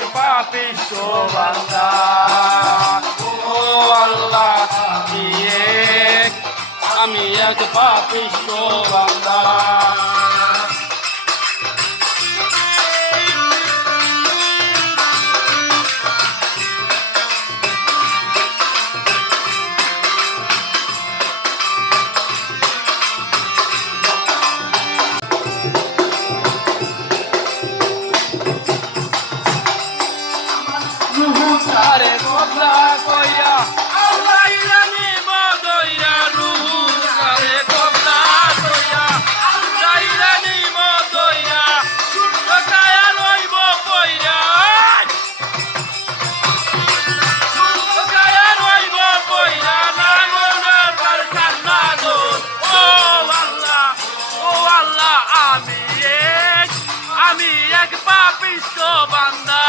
এক পাপিষ্ঠ বান্দা। ও আল্লাহ আমি এক পাপিষ্ঠ বান্দা। আরে কথা কইয়া আল্লাহ ইলানি মদইরা রুহ আরে কথা কইয়া আল্লাহ ইলানি মদইরা সুন্দর কায়া লইব কইরা সুন্দর কায়া লইব কইরা না গোনা কার কান্না গো। ও আল্লাহ আমি এক পাপিষ্ঠ বান্দা।